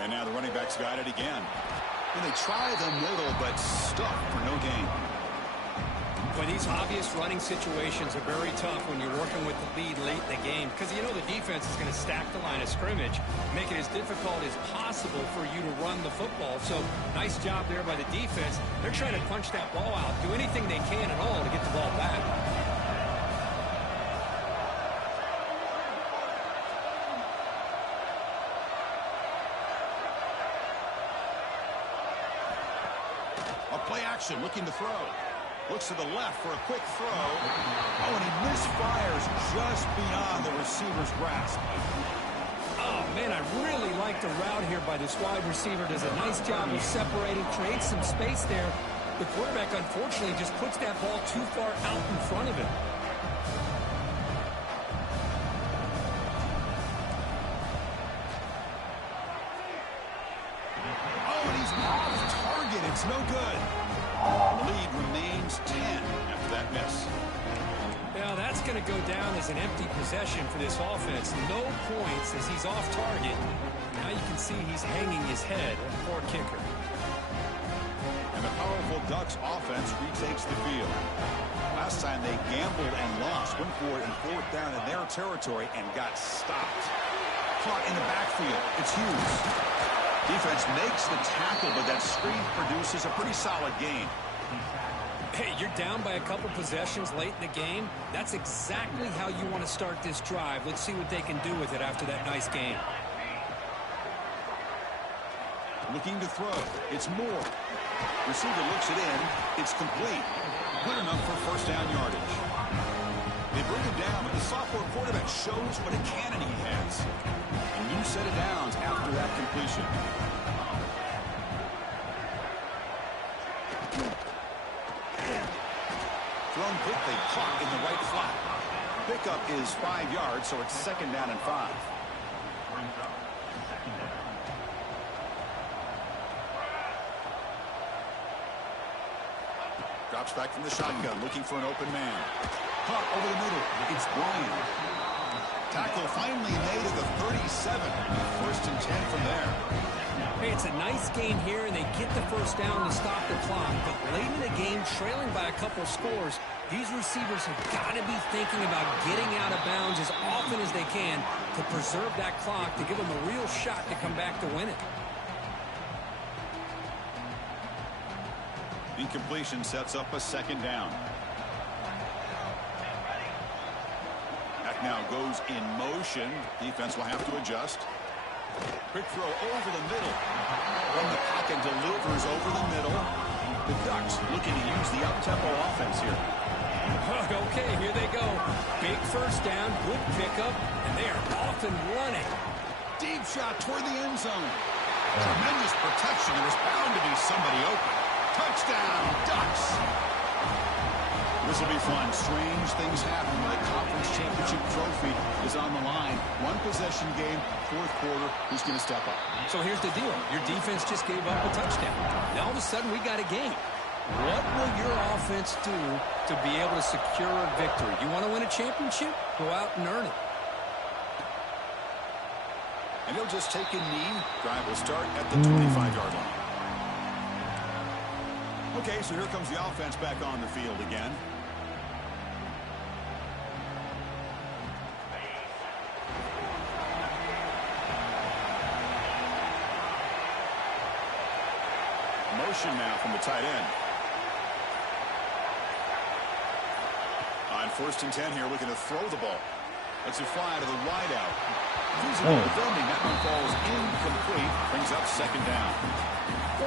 And now the running back's got it again. And they try the middle, but stuck for no gain. But these obvious running situations are very tough when you're working with the lead late in the game, because you know the defense is going to stack the line of scrimmage, make it as difficult as possible for you to run the football. So nice job there by the defense. They're trying to punch that ball out, do anything they can at all to get the ball back. Play action, looking to throw. Looks to the left for a quick throw. Oh, and he misfires just beyond the receiver's grasp. Oh, man, I really like the route here by this wide receiver. Does a nice job of separating, creates some space there. The quarterback, unfortunately, just puts that ball too far out in front of him. Oh, and he's off target. It's no good. The lead remains 10 after that miss. Now, that's going to go down as an empty possession for this offense. No points as he's off target. Now you can see he's hanging his head. Poor kicker. And the powerful Ducks offense retakes the field. Last time they gambled and lost, went for it in fourth down in their territory and got stopped. Caught in the backfield. It's Hughes. Defense makes the tackle, but that screen produces a pretty solid gain. Hey, you're down by a couple possessions late in the game. That's exactly how you want to start this drive. Let's see what they can do with it after that nice game. Looking to throw. It's Moore. Receiver looks it in. It's complete. Good enough for first down yardage. They bring him down, but the sophomore quarterback shows what a cannon he has. A new set of downs after that completion. Thrown quickly, caught in the right flat. Pickup is 5 yards, so it's second down and 5. Drops back from the shotgun, looking for an open man. Caught over the middle. It's Bryan. Tackle finally made at the 37. First and 10 from there. Hey, it's a nice game here, and they get the first down to stop the clock. But late in the game, trailing by a couple scores, these receivers have got to be thinking about getting out of bounds as often as they can to preserve that clock, to give them a real shot to come back to win it. Incompletion sets up a second down. That now goes in motion. Defense will have to adjust. Quick throw over the middle. From the pocket, delivers over the middle. The Ducks looking to use the up-tempo offense here. Okay, here they go. Big first down, good pickup, and they are off and running. Deep shot toward the end zone. Tremendous protection. There was bound to be somebody open. Touchdown, Ducks. This will be fun. Strange things happen when the conference championship trophy is on the line. One possession game, fourth quarter. Who's going to step up? So here's the deal. Your defense just gave up a touchdown. Now all of a sudden we got a game. What will your offense do to be able to secure a victory? You want to win a championship? Go out and earn it. And he'll just take a knee. Drive will start at the 25-yard line. Okay, so here comes the offense back on the field again. Motion now from the tight end. On 1st and 10 here, looking to throw the ball. Let's it fly to the wideout. Using the defending, that one falls incomplete. Brings up 2nd down.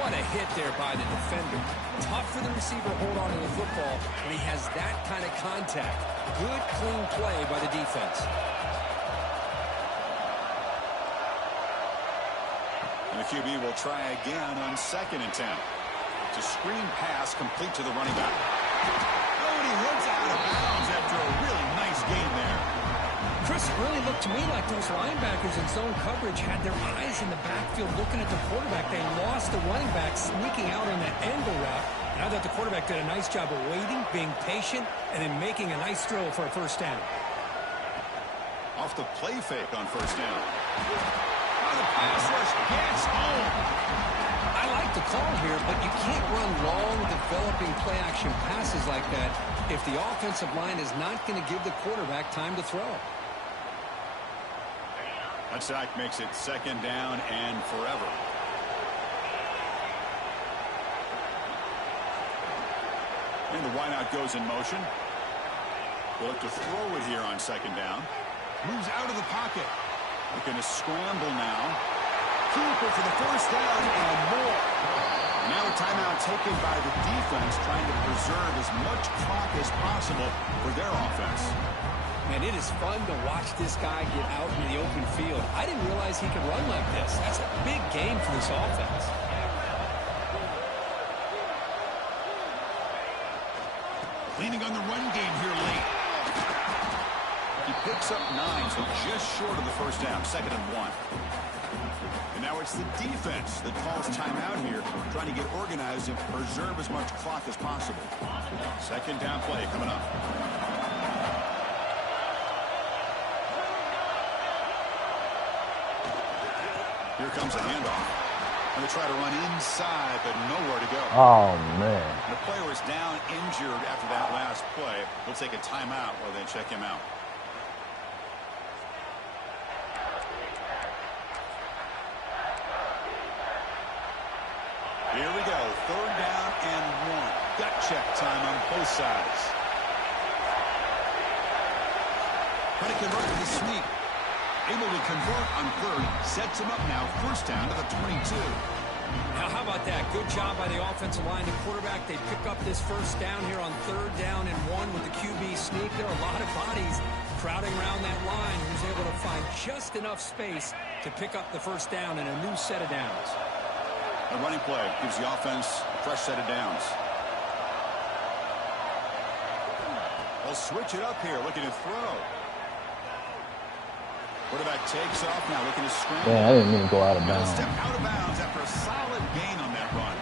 What a hit there by the defender. Tough for the receiver to hold on to the football when he has that kind of contact. Good, clean play by the defense. And the QB will try again on 2nd and 10. It's a screen pass complete to the running back. Oh, and he heads out of bounds after a really nice gain there. Chris, it really looked to me like those linebackers in zone coverage had their eyes in the backfield looking at the quarterback. They lost the running back sneaking out on that angle route. And I thought the quarterback did a nice job of waiting, being patient, and then making a nice throw for a 1st down. Off the play fake on 1st down. Oh, the pass rush gets home. I like the call here, but you can't run long, developing play-action passes like that if the offensive line is not going to give the quarterback time to throw. That sack makes it 2nd down and forever. And the wideout goes in motion. We'll look to throw it here on 2nd down. Moves out of the pocket. Looking to scramble now. Keeper for the 1st down and more. And now a timeout taken by the defense, trying to preserve as much clock as possible for their offense. Man, it is fun to watch this guy get out in the open field. I didn't realize he could run like this. That's a big game for this offense. Leaning on the run game here late. He picks up 9, so just short of the 1st down, 2nd and 1. And now it's the defense that calls timeout here, trying to get organized and preserve as much clock as possible. 2nd down play coming up. Here comes a handoff. And they try to run inside, but nowhere to go. Oh, man. The player is down injured after that last play. We'll take a timeout while they check him out. Here we go. 3rd down and 1. Gut check time on both sides. Try to convert to the sneak. Able to convert on 3rd. Sets him up now. 1st down to the 22. Now, how about that? Good job by the offensive line and quarterback. They pick up this 1st down here on 3rd down and 1 with the QB sneak. There are a lot of bodies crowding around that line. Who's able to find just enough space to pick up the 1st down and a new set of downs. A running play gives the offense a fresh set of downs. They'll switch it up here, looking to throw. Quarterback takes off now, looking to scramble. Yeah, I didn't mean to go out of bounds. Step out of bounds after a solid gain on that run.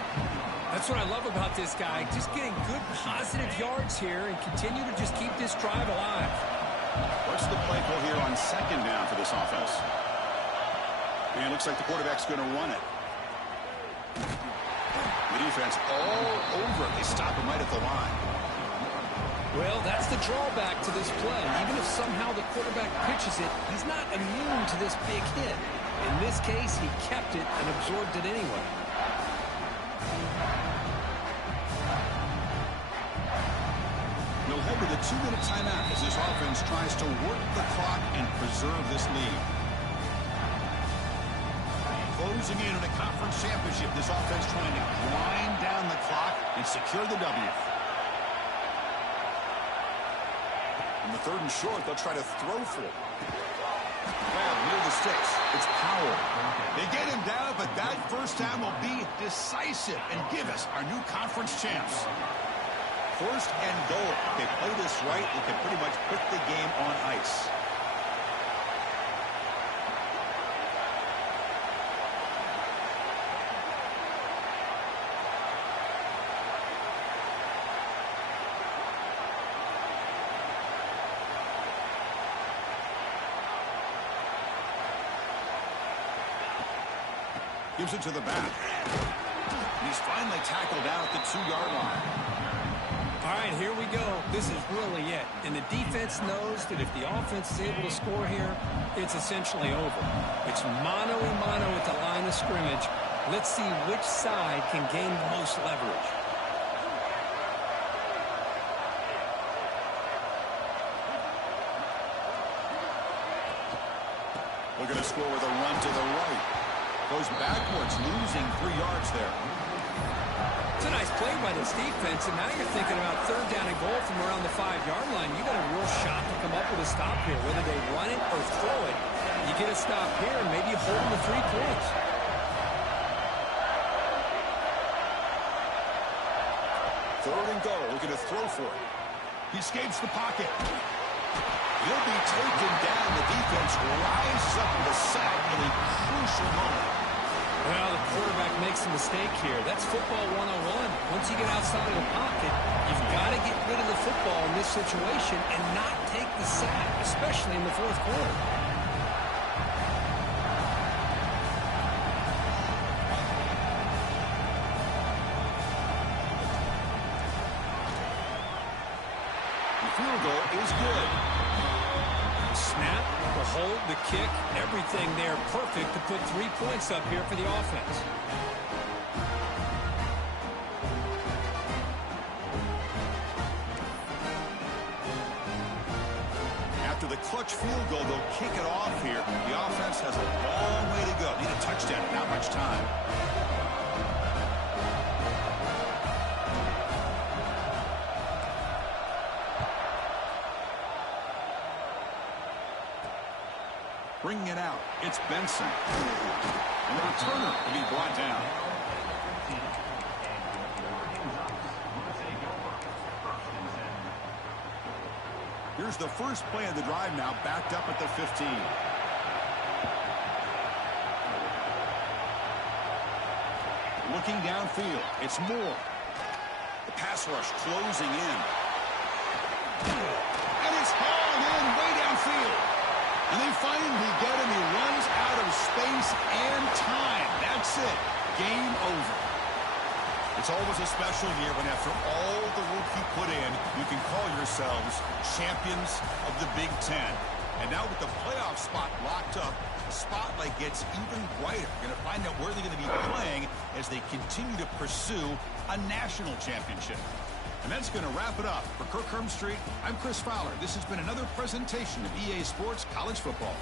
That's what I love about this guy. Just getting good, positive yards here and continue to just keep this drive alive. What's the play call here on 2nd down for this offense? And it looks like the quarterback's going to run it. The defense all over it. They stop him right at the line. Well, that's the drawback to this play. Even if somehow the quarterback pitches it, he's not immune to this big hit. In this case, he kept it and absorbed it anyway. They'll head to the 2-minute timeout as this offense tries to work the clock and preserve this lead. Closing in on a conference championship, this offense trying to grind down the clock and secure the W. On the 3rd and short, they'll try to throw for it. Grab near the sticks. It's Powell. They get him down, but that 1st down will be decisive and give us our new conference champs. First and goal. If they play this right, they can pretty much put the game on ice. Gives it to the back. He's finally tackled down at the 2-yard line. All right, here we go. This is really it. And the defense knows that if the offense is able to score here, it's essentially over. It's mano-a-mano at the line of scrimmage. Let's see which side can gain the most leverage. Looking to score with a run to the right. Goes backwards, losing 3 yards there. It's a nice play by this defense, and now you're thinking about 3rd down and goal from around the 5-yard line. You got a real shot to come up with a stop here, whether they run it or throw it. You get a stop here, and maybe you hold them to 3 points. Third and goal, looking to throw for it. He escapes the pocket. He'll be taken down. The defense rises up with a sack in a crucial moment. Well, the quarterback makes a mistake here. That's football 101. Once you get outside of the pocket, you've got to get rid of the football in this situation and not take the sack, especially in the 4th quarter. The field goal is good. Snap, the hold, the kick, everything there perfect to put 3 points up here for the offense. After the clutch field goal, they'll kick it off here. The offense has a long way to go. Need a touchdown, not much time. Bringing it out, it's Benson. And the returner will be brought down. Here's the first play of the drive now, backed up at the 15. Looking downfield, it's Moore. The pass rush closing in. And it's hauled in way downfield. And they finally get him. He runs out of space and time. That's it. Game over. It's always a special year when after all the work you put in, you can call yourselves champions of the Big Ten. And now with the playoff spot locked up, the spotlight gets even brighter. You're going to find out where they're going to be playing as they continue to pursue a national championship. And that's going to wrap it up. For Kirk Hermstreet, I'm Chris Fowler. This has been another presentation of EA Sports College Football.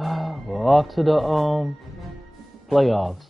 We're off to the playoffs.